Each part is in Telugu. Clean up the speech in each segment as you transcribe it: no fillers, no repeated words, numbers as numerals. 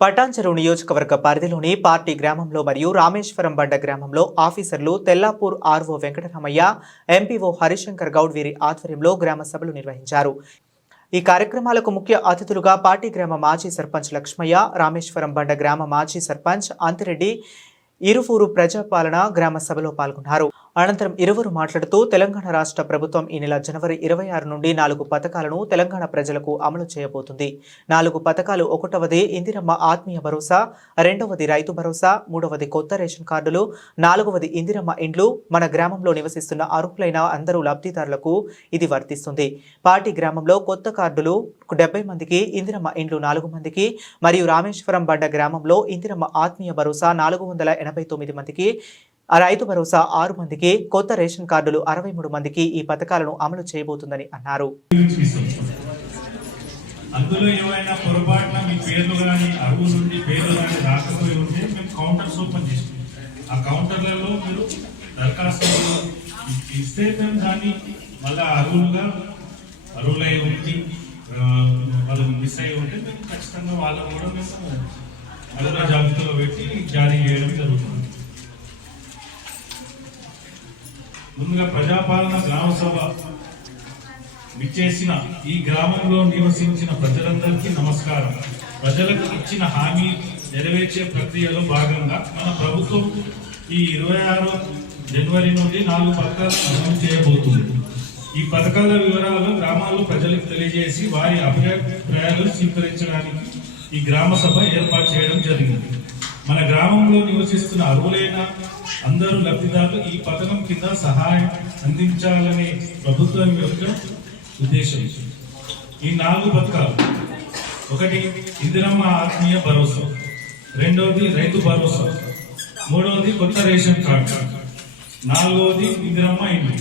పటాన్చెరు నియోజకవర్గ పరిధిలోని పార్టీ గ్రామంలో మరియు రామేశ్వరం బండ గ్రామంలో ఆఫీసర్లు తెల్లాపూర్ ఆర్ఓ వెంకటరామయ్య, ఎంపీఓ హరిశంకర్ గౌడ్ వీరి ఆధ్వర్యంలో గ్రామ సభలు నిర్వహించారు. ఈ కార్యక్రమాలకు ముఖ్య అతిథులుగా పార్టీ గ్రామ మాజీ సర్పంచ్ లక్ష్మయ్య, రామేశ్వరం బండ గ్రామ మాజీ సర్పంచ్ అంతిరెడ్డి ఇరువురు ప్రజాపాలన గ్రామ సభలో పాల్గొన్నారు. అనంతరం ఇరువురు మాట్లాడుతూ తెలంగాణ రాష్ట్ర ప్రభుత్వం ఈ నెల జనవరి 26 నుండి 4 పథకాలను తెలంగాణ ప్రజలకు అమలు చేయబోతుంది. 4 పథకాలు: 1వది ఇందిరమ్మ ఆత్మీయ భరోసా, 2వది రైతు భరోసా, 3వది కొత్త రేషన్ కార్డులు, 4వది ఇందిరమ్మ ఇండ్లు. మన గ్రామంలో నివసిస్తున్న అర్హులైన అందరూ లబ్ధిదారులకు ఇది వర్తిస్తుంది. పార్టీ గ్రామంలో కొత్త కార్డులు 70 మందికి, ఇందిరమ్మ ఇండ్లు 4 మందికి మరియు రామేశ్వరం బండ గ్రామంలో ఇందిరమ్మ ఆత్మీయ భరోసా 489 మందికి, రైతు భరోసా 6 మందికి, కొత్త రేషన్ కార్డులు 63 మందికి ఈ పథకాలను అమలు చేయబోతుందని అన్నారు. అందులో ఏమైనా పొరపాటున మీ పేర్లు కానీ అరువు నుండి పేర్లు కానీ రాకపోయి ఉంటే మేము కౌంటర్స్ ఓపెన్ చేస్తాం. ఆ కౌంటర్లలో మీరు దరఖాస్తులు ఇస్తే మేము దాన్ని మళ్ళీ అరువులై ఉండి వాళ్ళు మిస్ అయి ఉంటే మేము ఖచ్చితంగా వాళ్ళని కూడా మేము అరువుల జాబితాలో పెట్టి జారీ చేయడం జరుగుతుంది. ముందుగా ప్రజాపాలన గ్రామ సభ విచ్చేసిన ఈ గ్రామంలో నివసించిన ప్రజలందరికీ నమస్కారం. ప్రజలకు ఇచ్చిన హామీ నెరవేర్చే ప్రక్రియలో భాగంగా మన ప్రభుత్వం ఈ 26 జనవరి నుండి 4 పథకాలు అమలు చేయబోతుంది. ఈ పథకాల వివరాలు గ్రామాల్లో ప్రజలకు తెలియజేసి వారి అభిప్రాయాలు స్వీకరించడానికి ఈ గ్రామ సభ ఏర్పాటు చేయడం జరిగింది. మన గ్రామంలో నివసిస్తున్న అర్హులైన అందరూ లబ్ధిదారులు ఈ పథకం కింద సహాయం అందించాలనే ప్రభుత్వం యొక్క ఉద్దేశం. ఈ 4 పథకాలు: 1 ఇందిరమ్మ ఆత్మీయ భరోసా, 2వది రైతు భరోసా, 3వది కొత్త రేషన్ కార్డు, 4వది ఇందిరమ్మ ఇండ్లు.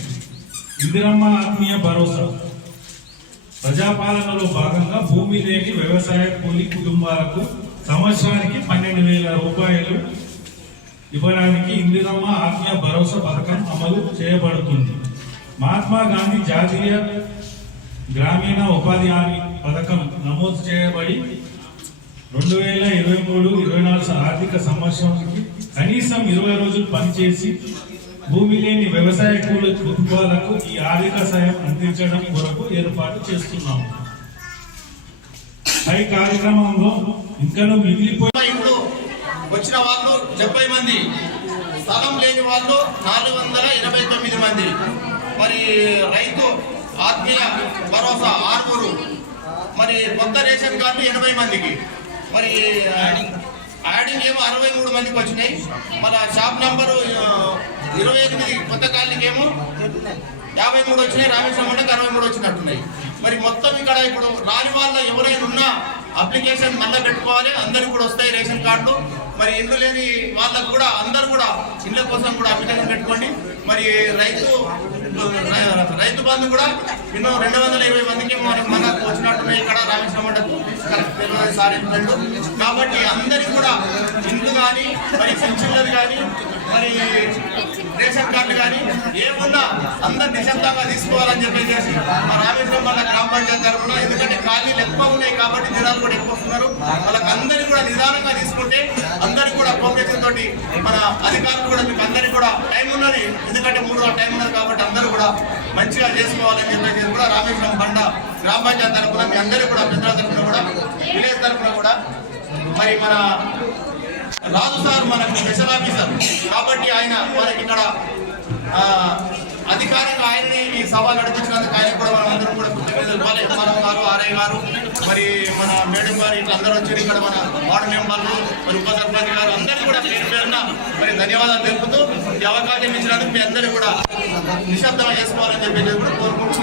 ఇందిరమ్మ ఆత్మీయ భరోసా ప్రజాపాలనలో భాగంగా భూమి లేని వ్యవసాయ కూలీ కుటుంబాలకు సంవత్సరానికి 12,000 రూపాయలు ఇవ్వడానికి ఇందిరమ్మ ఆత్మీయ భరోసా పథకం అమలు చేయబడుతుంది. మహాత్మా గాంధీ జాతీయ గ్రామీణ ఉపాధి హామీ పథకం నమోదు చేయబడి 2023-24 ఆర్థిక సంవత్సరానికి కనీసం 20 రోజులు పనిచేసి భూమి లేని వ్యవసాయ కూలీ కుటుంబాలకు ఈ ఆర్థిక సాయం అందించడం కొరకు ఏర్పాటు చేస్తున్నాము. ఈ కార్యక్రమంలో ఇంకా మిగిలిపోయి వచ్చిన వాళ్ళు 70 మంది, స్థలం లేని వాళ్ళు 489 మంది, మరి రైతు ఆత్మీయ భరోసా 6, మరి కొత్త రేషన్ కార్డు 80 మందికి, మరి యాడింగ్ ఏమో 63 మందికి వచ్చినాయి. మన షాప్ నంబరు 28 కొత్త కాలనీకి ఏమో 53 వచ్చినాయి. రామేశ్వరం అంటే 63 వచ్చినట్టున్నాయి. మరి మొత్తం ఇక్కడ ఇప్పుడు రాని వాళ్ళ ఎవరైనా ఉన్నా అప్లికేషన్ మళ్ళీ పెట్టుకోవాలి. అందరికి కూడా వస్తాయి రేషన్ కార్డులు. మరి ఇండ్లు లేని వాళ్ళకు కూడా అందరు కూడా ఇండ్ల కోసం కూడా అప్లికేషన్ పెట్టుకోండి. మరి రైతు బంధు కూడా ఎన్నో 220 మందికి మనకు వచ్చినట్టున్నాయి ఇక్కడ రామేశ్వరం కాబట్టి అందరికి కూడా ఇండ్లు కానీ మరి పెన్షన్లు కానీ మరి రేషన్ కార్డు కానీ ఏమున్నా అందరు నిశ్శబ్దంగా తీసుకోవాలని చెప్పేసి మా రామేశ్వరం వాళ్ళ గ్రామ పంచాయతీ తరఫున, ఎందుకంటే ఖాళీలు ఎక్కువ ఉన్నాయి కాబట్టి జనాలు కూడా ఎక్కువ వస్తున్నారు. వాళ్ళకి అందరికీ కూడా నిదానంగా తీసుకుంటే అందరికి కూడా కోఆపరేషన్ తోటి మన అధికారులు కూడా మీకు అందరికీ కూడా టైం ఉన్నది, ఎందుకంటే 3 రోజులు టైం ఉన్నది కాబట్టి అందరూ కూడా మంచిగా చేసుకోవాలని చెప్పేసి కూడా రామేశ్వరం బండ గ్రామ పంచాయతీ తరఫున మీ అందరికీ కూడా పెద్దల తరఫున కూడా విలేజ్ తరఫున కూడా మరి మన రాజు సార్ మనకు స్పెషల్ ఆఫీసర్ కాబట్టి ఆయన మనకి ఇక్కడ అధికారిగా ఆయన్ని ఈ సభ నడిపించినందుకు ఆయన కూడా మనం అందరం కూడా మనం గారు, ఆర్ఐ గారు, మరి మన మేడం గారు ఇట్లా అందరూ వచ్చి ఇక్కడ మన వార్డు మెంబర్లు, మరి ఉప సర్పంచ్ గారు అందరికీ కూడా పేరున మరి ధన్యవాదాలు తెలుపుతూ ఈ అవకాశం ఇచ్చినందుకు మీ అందరూ కూడా నిశ్శబ్దం చేసుకోవాలని చెప్పేసి కూడా కోరుకుంటూ